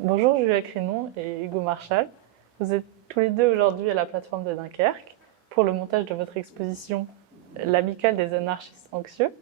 Bonjour Julia Crénon et Hugo Marchal. Vous êtes tous les deux aujourd'hui à la plateforme de Dunkerque pour le montage de votre exposition L'Amicale des anarchistes anxieux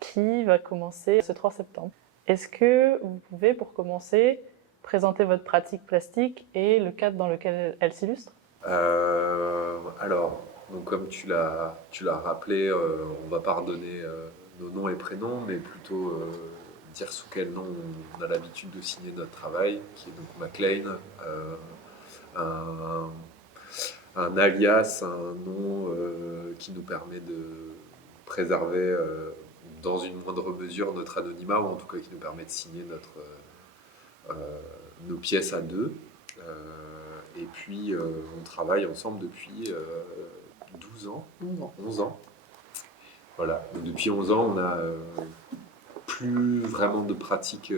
qui va commencer ce 3 septembre. Est-ce que vous pouvez, pour commencer, présenter votre pratique plastique et le cadre dans lequel elle s'illustre? Alors, donc comme tu l'as rappelé, on va pas redonner nos noms et prénoms, mais plutôt dire sous quel nom on a l'habitude de signer notre travail, qui est donc McLean, un, un alias, un nom qui nous permet de préserver dans une moindre mesure notre anonymat, ou en tout cas qui nous permet de signer nos pièces à deux. Et puis, on travaille ensemble depuis 12 ans, 11 ans. Voilà. Donc, depuis 11 ans, on a plus vraiment de pratiques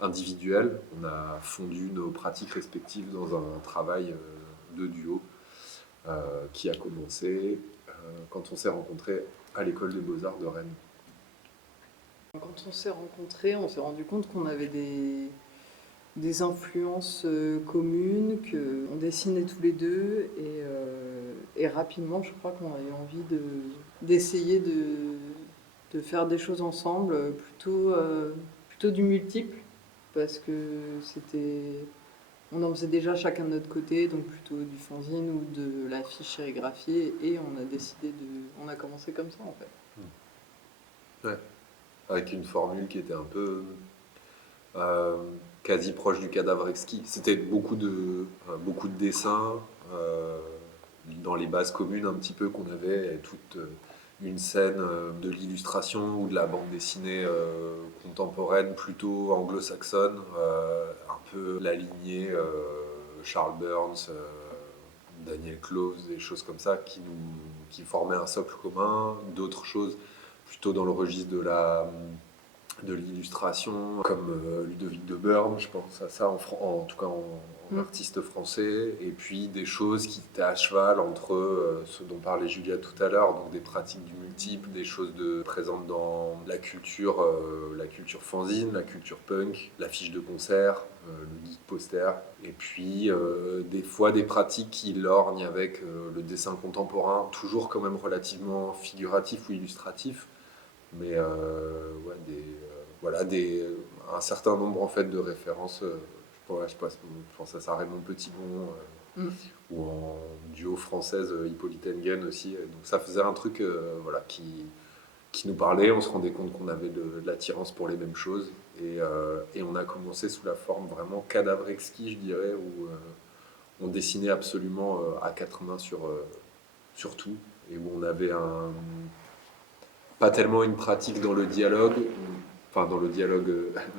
individuelles. On a fondu nos pratiques respectives dans un travail de duo qui a commencé quand on s'est rencontrés à l'école des beaux-arts de Rennes. Quand on s'est rencontrés, on s'est rendu compte qu'on avait des influences communes, qu'on dessinait tous les deux et rapidement, je crois qu'on avait envie d'essayer de faire des choses ensemble, plutôt du multiple, parce que on en faisait déjà chacun de notre côté, donc plutôt du fanzine ou de l'affiche sérigraphiée, et on a commencé comme ça en fait. Ouais. Avec une formule qui était un peu euh, quasi proche du cadavre exquis. C'était beaucoup de dessins dans les bases communes un petit peu qu'on avait, et toute une scène de l'illustration ou de la bande dessinée contemporaine plutôt anglo-saxonne, un peu la lignée Charles Burns, Daniel Clowes, des choses comme ça qui formaient un socle commun, d'autres choses plutôt dans le registre de l'illustration, comme Ludovic de Burgh, je pense à ça, en tout cas en artiste français, et puis des choses qui étaient à cheval entre ce dont parlait Julia tout à l'heure, donc des pratiques du multiple, des choses présentes dans la culture fanzine, la culture punk, l'affiche de concert, le geek poster, et puis des fois des pratiques qui lorgnent avec le dessin contemporain, toujours quand même relativement figuratif ou illustratif, mais ouais, voilà, un certain nombre en fait de références. Je pense à ça, Raymond Petitbon, ou en duo française Hippolyte Hengen aussi. Donc ça faisait un truc voilà, qui nous parlait. On se rendait compte qu'on avait de l'attirance pour les mêmes choses. Et on a commencé sous la forme vraiment cadavre exquis, je dirais, où on dessinait absolument à quatre mains sur tout. Et où on avait pas tellement une pratique dans le dialogue, enfin dans le dialogue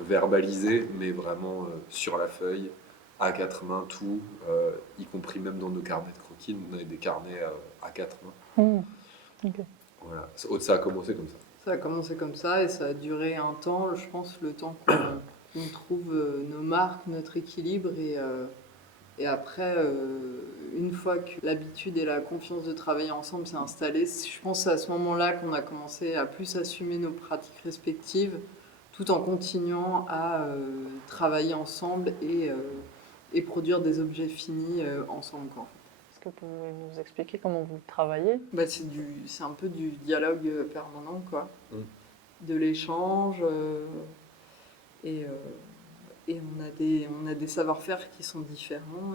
verbalisé, mais vraiment sur la feuille, à quatre mains, tout, y compris même dans nos carnets de croquis. On avait des carnets à quatre mains. Ok. Voilà, ça a commencé comme ça. Ça a commencé comme ça et ça a duré un temps, je pense, le temps qu'on trouve nos marques, notre équilibre et après, une fois que l'habitude et la confiance de travailler ensemble s'est installée, je pense que c'est à ce moment-là qu'on a commencé à plus assumer nos pratiques respectives tout en continuant à travailler ensemble et produire des objets finis ensemble, quoi. Est-ce que vous pouvez nous expliquer comment vous travaillez? Bah, c'est un peu du dialogue permanent, quoi. Mm. De l'échange. Et, euh, et on a des savoir-faire qui sont différents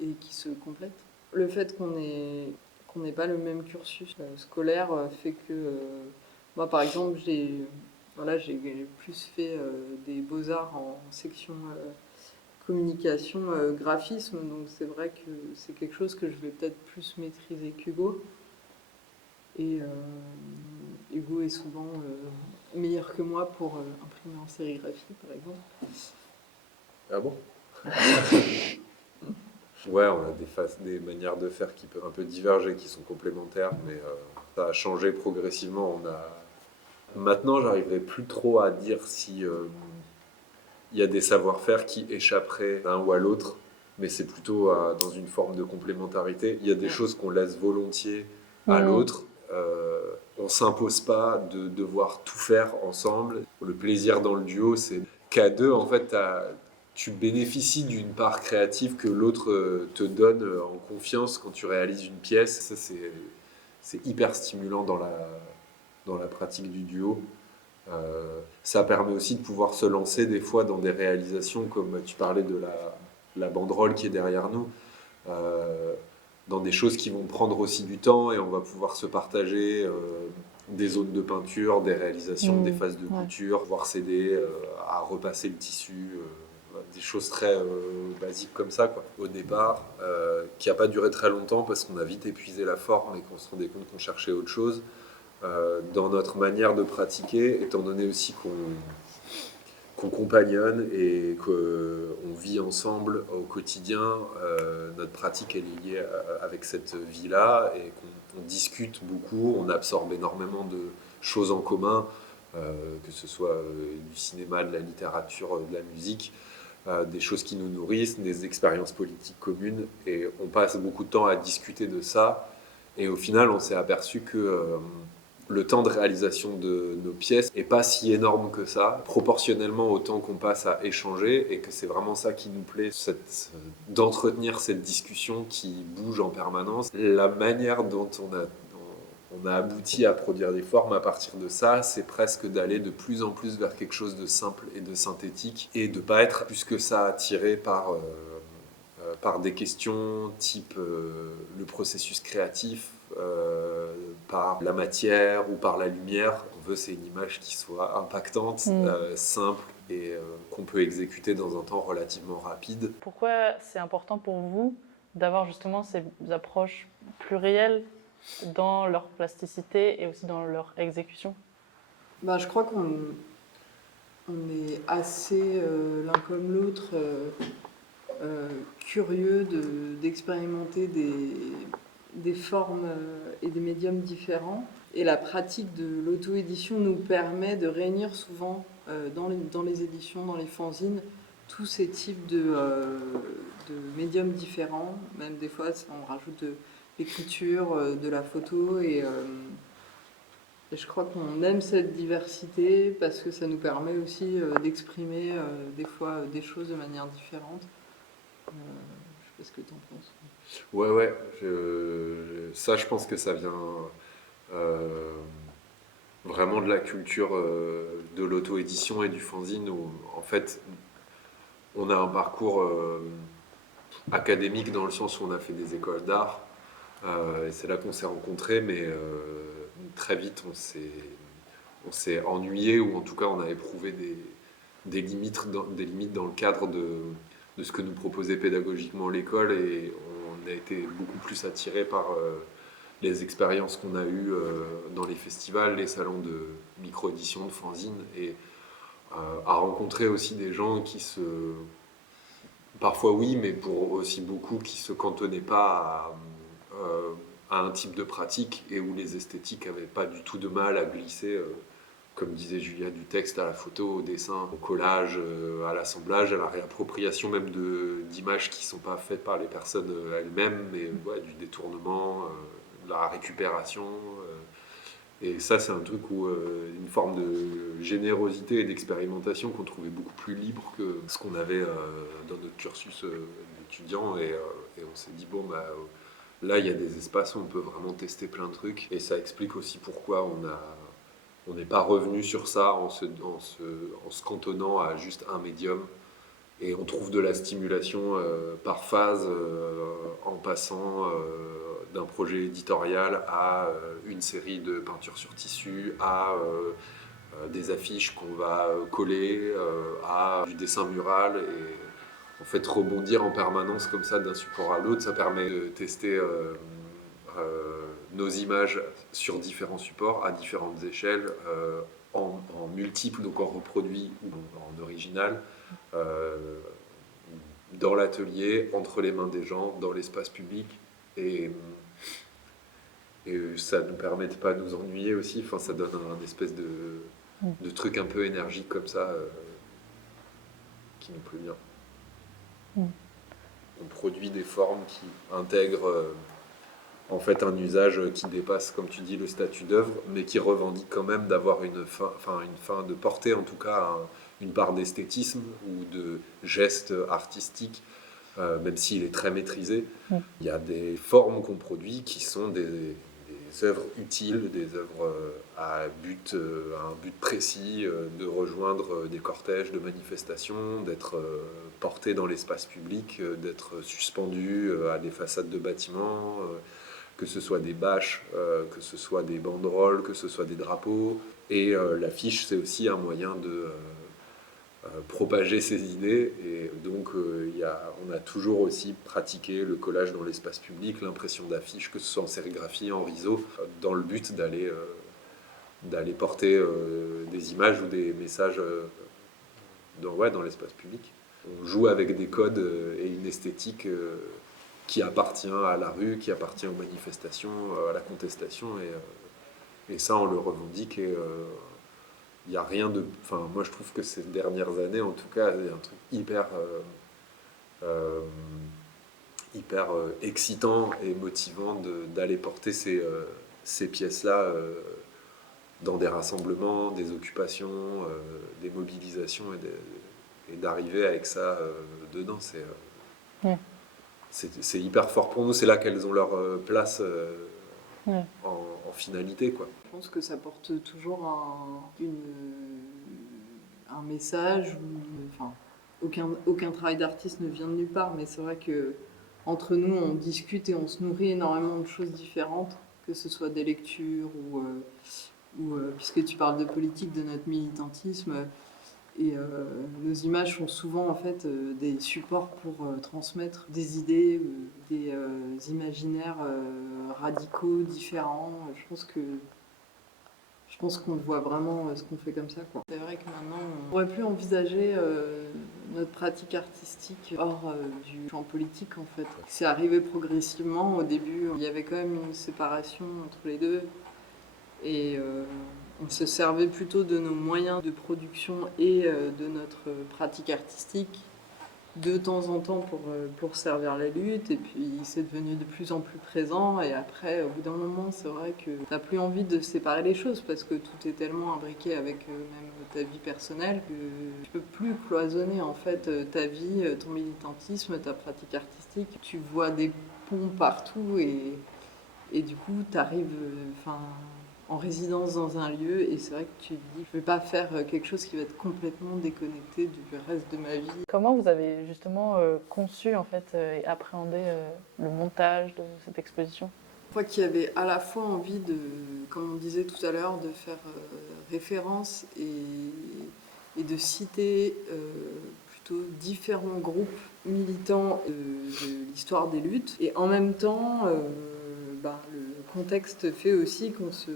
et qui se complètent. Le fait qu'on n'ait pas le même cursus scolaire fait que, moi par exemple, j'ai plus fait des beaux-arts en section communication, graphisme, donc c'est vrai que c'est quelque chose que je vais peut-être plus maîtriser qu'Hugo. Et Hugo est souvent meilleur que moi pour imprimer en sérigraphie, par exemple. Ah bon? Ouais, on a des manières de faire qui peuvent un peu diverger, qui sont complémentaires, mais ça a changé progressivement. Maintenant, j'arriverai plus trop à dire si il y a des savoir-faire qui échapperaient l'un ou à l'autre, mais c'est plutôt dans une forme de complémentarité. Il y a des choses qu'on laisse volontiers à l'autre. On s'impose pas de devoir tout faire ensemble. Le plaisir dans le duo, c'est qu'à deux, en fait, tu bénéficies d'une part créative que l'autre te donne en confiance quand tu réalises une pièce. Ça, c'est hyper stimulant dans la pratique du duo. Ça permet aussi de pouvoir se lancer des fois dans des réalisations comme tu parlais de la banderole qui est derrière nous, euh, dans des choses qui vont prendre aussi du temps et on va pouvoir se partager des zones de peinture, des réalisations, des phases de Ouais. couture, voire s'aider à repasser le tissu, des choses très basiques comme ça quoi. Au départ, qui n'a pas duré très longtemps parce qu'on a vite épuisé la forme et qu'on se rendait compte qu'on cherchait autre chose. Dans notre manière de pratiquer, étant donné aussi qu'on compagnonne et qu'on vit ensemble au quotidien, notre pratique est liée avec cette vie-là et qu'on discute beaucoup, on absorbe énormément de choses en commun, que ce soit du cinéma, de la littérature, de la musique, des choses qui nous nourrissent, des expériences politiques communes et on passe beaucoup de temps à discuter de ça et au final on s'est aperçu que le temps de réalisation de nos pièces n'est pas si énorme que ça, proportionnellement au temps qu'on passe à échanger, et que c'est vraiment ça qui nous plaît, d'entretenir cette discussion qui bouge en permanence. La manière dont on a abouti à produire des formes à partir de ça, c'est presque d'aller de plus en plus vers quelque chose de simple et de synthétique, et de ne pas être plus que ça attiré par des questions type le processus créatif, par la matière ou par la lumière. On veut c'est une image qui soit impactante, simple et qu'on peut exécuter dans un temps relativement rapide. Pourquoi c'est important pour vous d'avoir justement ces approches plurielles dans leur plasticité et aussi dans leur exécution? Je crois qu'on est assez l'un comme l'autre curieux d'expérimenter des formes et des médiums différents. Et la pratique de l'auto-édition nous permet de réunir souvent dans les éditions, dans les fanzines, tous ces types de médiums différents. Même des fois, on rajoute de l'écriture, de la photo. Et je crois qu'on aime cette diversité parce que ça nous permet aussi d'exprimer des fois des choses de manière différente. Je sais pas ce que tu en penses. Ouais, ça je pense que ça vient vraiment de la culture de l'auto-édition et du fanzine où en fait on a un parcours académique dans le sens où on a fait des écoles d'art et c'est là qu'on s'est rencontrés mais très vite on s'est ennuyé ou en tout cas on a éprouvé des limites dans le cadre de ce que nous proposait pédagogiquement l'école et on a été beaucoup plus attiré par les expériences qu'on a eues dans les festivals, les salons de micro-édition, de fanzine et à rencontrer aussi des gens qui parfois oui, mais pour aussi beaucoup qui se cantonnaient pas à un type de pratique et où les esthétiques n'avaient pas du tout de mal à glisser, comme disait Julia, du texte à la photo, au dessin, au collage, à l'assemblage, à la réappropriation même d'images qui ne sont pas faites par les personnes elles-mêmes, mais ouais, du détournement, de la récupération. Et ça, c'est un truc où une forme de générosité et d'expérimentation qu'on trouvait beaucoup plus libre que ce qu'on avait dans notre cursus d'étudiant. Et on s'est dit, bon, là, il y a des espaces où on peut vraiment tester plein de trucs. Et ça explique aussi pourquoi on n'est pas revenu sur ça en se cantonnant à juste un médium. Et on trouve de la stimulation par phase en passant d'un projet éditorial à une série de peintures sur tissu, à des affiches qu'on va coller, à du dessin mural. Et en fait, rebondir en permanence comme ça d'un support à l'autre, ça permet de tester nos images sur différents supports, à différentes échelles, en multiples, donc en reproduit ou en original, dans l'atelier, entre les mains des gens, dans l'espace public. Et ça nous permet de pas nous ennuyer aussi. Enfin, ça donne un espèce de truc un peu énergique comme ça qui nous plaît bien. On produit des formes qui intègrent en fait un usage qui dépasse, comme tu dis, le statut d'œuvre, mais qui revendique quand même d'avoir une fin, de porter en tout cas une part d'esthétisme ou de geste artistique, même s'il est très maîtrisé. Il y a des formes qu'on produit qui sont des œuvres utiles, des œuvres à un but précis, de rejoindre des cortèges de manifestations, d'être porté dans l'espace public, d'être suspendu à des façades de bâtiments, que ce soit des bâches, que ce soit des banderoles, que ce soit des drapeaux. Et l'affiche, c'est aussi un moyen de propager ses idées. Et donc, on a toujours aussi pratiqué le collage dans l'espace public, l'impression d'affiches, que ce soit en sérigraphie, en riso, dans le but d'aller porter des images ou des messages dans l'espace public. On joue avec des codes et une esthétique qui appartient à la rue, qui appartient aux manifestations, à la contestation. Et ça, on le revendique. Et il n'y a rien de... Enfin, moi, je trouve que ces dernières années, en tout cas, il y a un truc hyper excitant et motivant d'aller porter ces pièces-là dans des rassemblements, des occupations, des mobilisations et d'arriver avec ça dedans. C'est hyper fort pour nous. C'est là qu'elles ont leur place en finalité, quoi. Je pense que ça porte toujours un message. Enfin, aucun travail d'artiste ne vient de nulle part, mais c'est vrai que entre nous, on discute et on se nourrit énormément de choses différentes, que ce soit des lectures ou puisque tu parles de politique, de notre militantisme. Et nos images sont souvent en fait des supports pour transmettre des idées, des imaginaires radicaux, différents. Je pense qu'on voit vraiment ce qu'on fait comme ça, quoi. C'est vrai que maintenant, on pourrait plus envisager notre pratique artistique hors du champ politique, en fait. C'est arrivé progressivement. Au début, il y avait quand même une séparation entre les deux. Et on se servait plutôt de nos moyens de production et de notre pratique artistique de temps en temps pour servir la lutte. Et puis c'est devenu de plus en plus présent. Et après, au bout d'un moment, c'est vrai que t'as plus envie de séparer les choses parce que tout est tellement imbriqué avec même ta vie personnelle que tu peux plus cloisonner en fait ta vie, ton militantisme, ta pratique artistique. Tu vois des ponts partout et du coup, t'arrives en résidence dans un lieu et c'est vrai que tu te dis je vais pas faire quelque chose qui va être complètement déconnecté du reste de ma vie. Comment vous avez justement conçu en fait et appréhendé le montage de cette exposition? Je crois qu'il y avait à la fois envie de, comme on disait tout à l'heure, de faire référence et de citer plutôt différents groupes militants de l'histoire des luttes et en même temps le contexte fait aussi qu'on se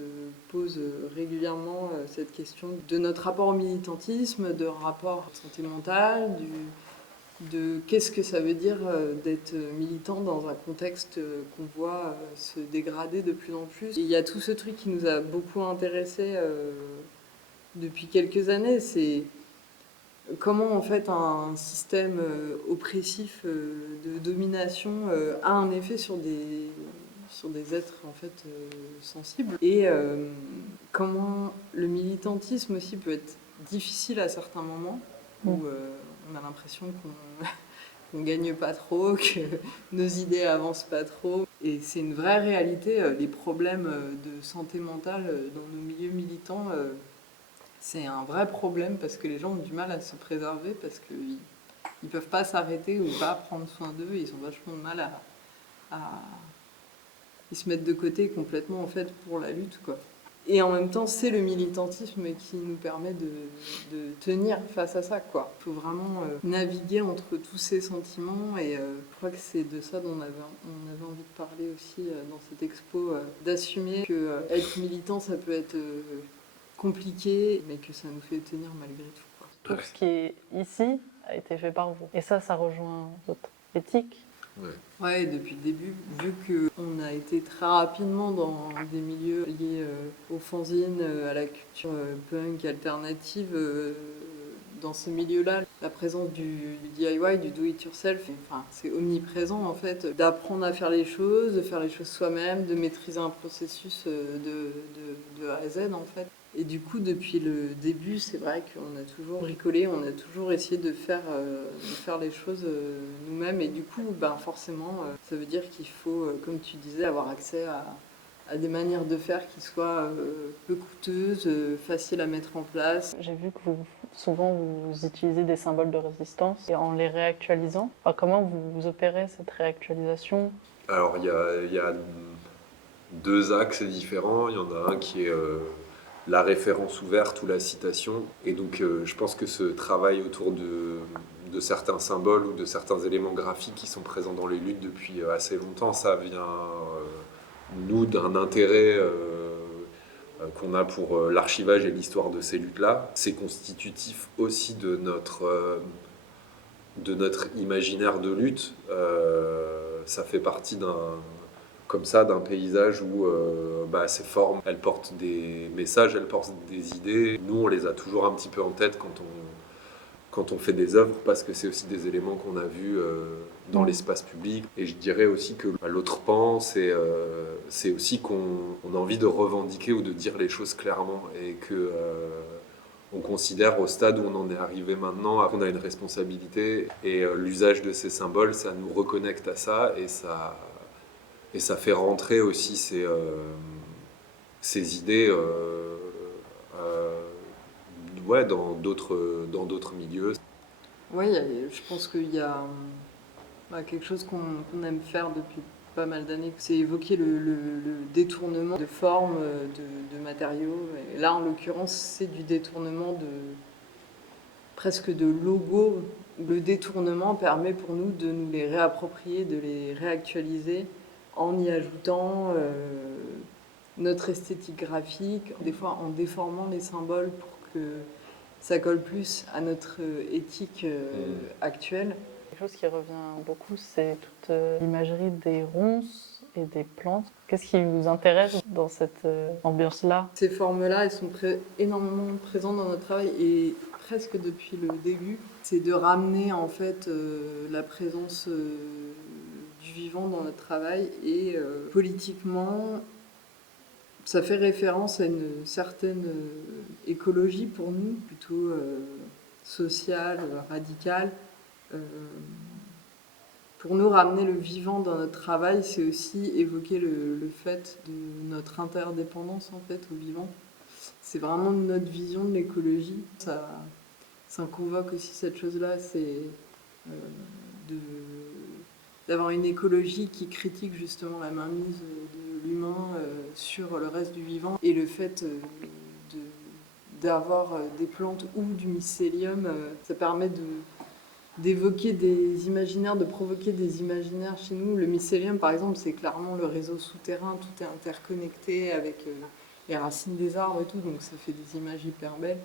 pose régulièrement cette question de notre rapport au militantisme, de rapport à la santé mentale, de qu'est-ce que ça veut dire d'être militant dans un contexte qu'on voit se dégrader de plus en plus. Et il y a tout ce truc qui nous a beaucoup intéressés depuis quelques années, c'est comment en fait un système oppressif de domination a un effet sur des êtres en fait sensibles et comment le militantisme aussi peut être difficile à certains moments où on a l'impression qu'on gagne pas trop, que nos idées avancent pas trop et c'est une vraie réalité. Les problèmes de santé mentale dans nos milieux militants c'est un vrai problème parce que les gens ont du mal à se préserver parce qu'ils ne peuvent pas s'arrêter ou pas prendre soin d'eux, ils ont vachement de mal à ils se mettent de côté complètement en fait pour la lutte, quoi. Et en même temps, c'est le militantisme qui nous permet de tenir face à ça, quoi. Il faut vraiment naviguer entre tous ces sentiments et je crois que c'est de ça dont on avait envie de parler aussi dans cette expo, d'assumer que être militant, ça peut être compliqué, mais que ça nous fait tenir malgré tout, quoi. Tout ce qui est ici a été fait par vous. Et ça rejoint votre éthique. Ouais, depuis le début, vu qu'on a été très rapidement dans des milieux liés aux fanzines, à la culture punk alternative, dans ces milieux-là, la présence du DIY, du do-it-yourself, enfin, c'est omniprésent en fait, d'apprendre à faire les choses, de faire les choses soi-même, de maîtriser un processus de A à Z en fait. Et du coup, depuis le début, c'est vrai qu'on a toujours bricolé, on a toujours essayé de faire les choses nous-mêmes. Et du coup, ben, forcément, ça veut dire qu'il faut, comme tu disais, avoir accès à des manières de faire qui soient peu coûteuses, faciles à mettre en place. J'ai vu que souvent vous utilisez des symboles de résistance et en les réactualisant. Enfin, comment vous opérez cette réactualisation? Alors il y a deux axes différents. Il y en a un qui est la référence ouverte ou la citation. Et donc je pense que ce travail autour de certains symboles ou de certains éléments graphiques qui sont présents dans les luttes depuis assez longtemps, ça vient nous d'un intérêt qu'on a pour l'archivage et l'histoire de ces luttes-là. C'est constitutif aussi de notre imaginaire de lutte. Ça fait partie comme ça, d'un paysage où ces formes, elles portent des messages, elles portent des idées. Nous, on les a toujours un petit peu en tête quand on fait des œuvres, parce que c'est aussi des éléments qu'on a vus dans l'espace public. Et je dirais aussi que l'autre pan, c'est aussi qu'on a envie de revendiquer ou de dire les choses clairement, et que on considère au stade où on en est arrivé maintenant qu'on a une responsabilité, et l'usage de ces symboles, ça nous reconnecte à ça, et ça fait rentrer aussi ces idées ouais, dans d'autres milieux. Oui, je pense qu'il y a quelque chose qu'on aime faire depuis pas mal d'années, c'est évoquer le détournement de formes, de matériaux. Et là, en l'occurrence, c'est du détournement presque de logos. Le détournement permet pour nous de nous les réapproprier, de les réactualiser en y ajoutant notre esthétique graphique, des fois en déformant les symboles pour que ça colle plus à notre éthique actuelle. Quelque chose qui revient beaucoup, c'est toute l'imagerie des ronces et des plantes. Qu'est-ce qui vous intéresse dans cette ambiance-là? Ces formes-là, elles sont énormément présentes dans notre travail, et presque depuis le début. C'est de ramener en fait la présence du vivant dans notre travail, et politiquement, ça fait référence à une certaine écologie pour nous, plutôt sociale, radicale. Pour nous, ramener le vivant dans notre travail, c'est aussi évoquer le fait de notre interdépendance en fait au vivant. C'est vraiment notre vision de l'écologie. Ça convoque aussi cette chose-là, c'est d'avoir une écologie qui critique justement la mainmise de l'humain sur le reste du vivant, et le fait d'avoir des plantes ou du mycélium, ça permet d'évoquer des imaginaires, de provoquer des imaginaires chez nous. Le mycélium, par exemple, c'est clairement le réseau souterrain, tout est interconnecté avec les racines des arbres et tout, donc ça fait des images hyper belles,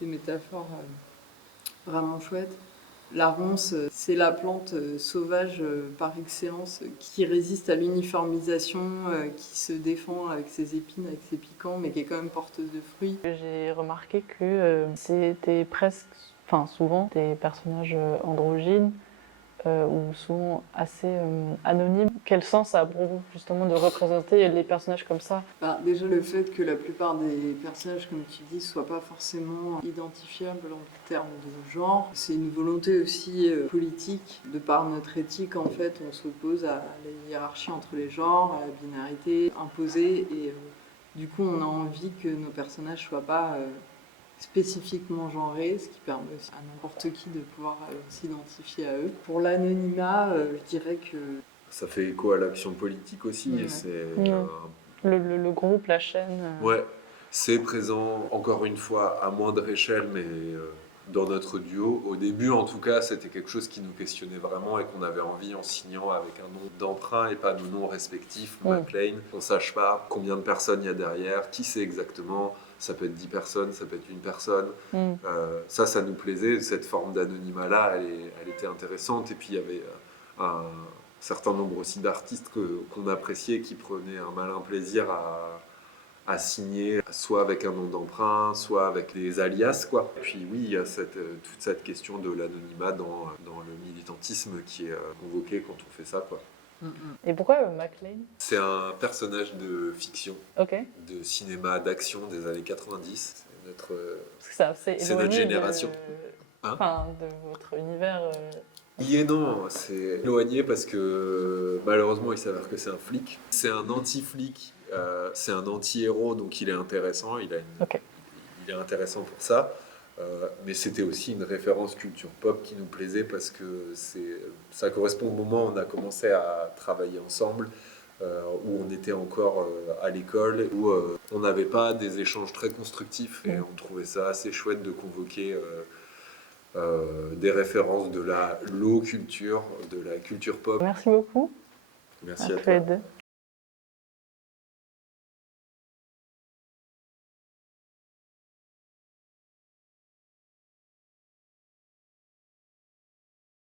des métaphores vraiment chouettes. La ronce, c'est la plante sauvage par excellence qui résiste à l'uniformisation, qui se défend avec ses épines, avec ses piquants, mais qui est quand même porteuse de fruits. J'ai remarqué que c'était presque, enfin souvent, des personnages androgynes ou souvent assez anonymes. Quel sens ça a pour vous justement de représenter les personnages comme ça? Déjà le fait que la plupart des personnages, comme tu dis, ne soient pas forcément identifiables en termes de genre, c'est une volonté aussi politique. De par notre éthique, en fait, on s'oppose à la hiérarchie entre les genres, à la binarité imposée, et du coup on a envie que nos personnages ne soient pas spécifiquement genrés, ce qui permet aussi à n'importe qui de pouvoir s'identifier à eux. Pour l'anonymat, je dirais que... Ça fait écho à l'action politique aussi. Ouais. Et c'est Le groupe, la chaîne. ouais, c'est présent encore une fois à moindre échelle, mais dans notre duo. Au début, en tout cas, c'était quelque chose qui nous questionnait vraiment et qu'on avait envie, en signant avec un nom d'emprunt et pas nos noms respectifs, McLean, qu'on sache pas combien de personnes il y a derrière, qui c'est exactement. Ça peut être 10 personnes, ça peut être une personne. Ça nous plaisait. Cette forme d'anonymat-là, elle était intéressante. Et puis, il y avait un certain nombre aussi d'artistes qu'on appréciait, qui prenaient un malin plaisir à signer, soit avec un nom d'emprunt, soit avec des alias, quoi. Et puis oui, il y a toute cette question de l'anonymat dans le militantisme qui est convoquée quand on fait ça, quoi. Et pourquoi McLean? C'est un personnage de fiction, Ok. de cinéma d'action des années 90. C'est notre, Parce que ça, c'est C'est notre éloigné génération. Hein enfin, de votre univers. Oui et non, c'est éloigné parce que malheureusement il s'avère que c'est un flic. C'est un anti-flic, c'est un anti-héros, donc il est intéressant, Ok. il est intéressant pour ça. Mais c'était aussi une référence culture pop qui nous plaisait parce que ça correspond au moment où on a commencé à travailler ensemble, où on était encore à l'école, où on n'avait pas des échanges très constructifs et on trouvait ça assez chouette de convoquer des références de la low culture, de la culture pop. Merci beaucoup Merci à à tous les toi. deux.